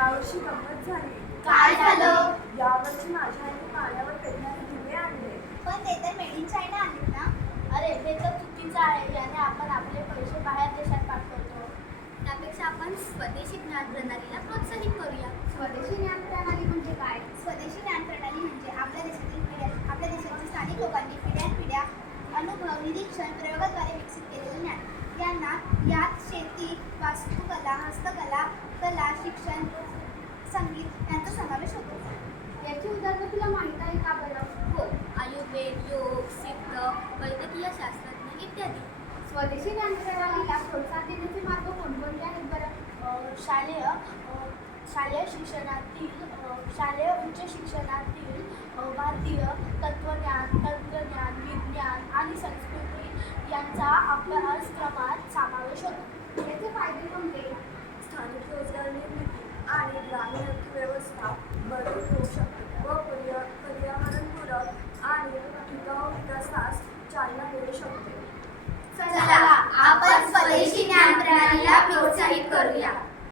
यावर्षी गंमत झाली. काय झालं? यावर्षी माझ्या आईने पाण्यावर पेटणारे दिवे आणले. पण ते तर मेड इन चायना आहेत ना. अरे हे तर चुकीचं आहे. याने आपण आपले पैसे बाहेर देशात पाठवतो. त्यापेक्षा आपण स्वदेशी ज्ञान प्रणालीला प्रोत्साहित करूया. स्वदेशी ज्ञान प्रणाली म्हणजे काय? स्वदेशी ज्ञान प्रणाली म्हणजे आपल्या देशातील स्थानिक लोकांनी पिढ्यानपिढ्या अनुभव, निरीक्षण, प्रयोगाद्वारे विकसित केलेले ज्ञान. यात शेती, वास्तुकला, हस्तकला, कला, शिक्षण, संगीत यांचा समावेश होतो. याची उदाहरणं तुला माहीत आहे का बरं? हो, आयुर्वेद, योग, सिद्ध, वैद्यकीय शास्त्रज्ञ इत्यादी. स्वदेशी ज्ञान प्रणालीला प्रोत्साहन देण्याचे मार्ग कोणकोणते आहेत बरं? शालेय उच्च शिक्षणातील भारतीय तत्त्वज्ञान, तंत्रज्ञान, विज्ञान आणि संस्कृती यांचा अभ्यासक्रमात समावेश होतो. याचे फायदे कोणते? स्थानिक रोजगार निर्मिती आणि ग्रामीण अर्थव्यवस्था बदल होऊ शकते व पर्यावरणपूरक आणि टिकाऊ विकासास चालना मिळू शकते. चला आपण स्वदेशी ज्ञान प्रणालीला प्रोत्साहित करूया.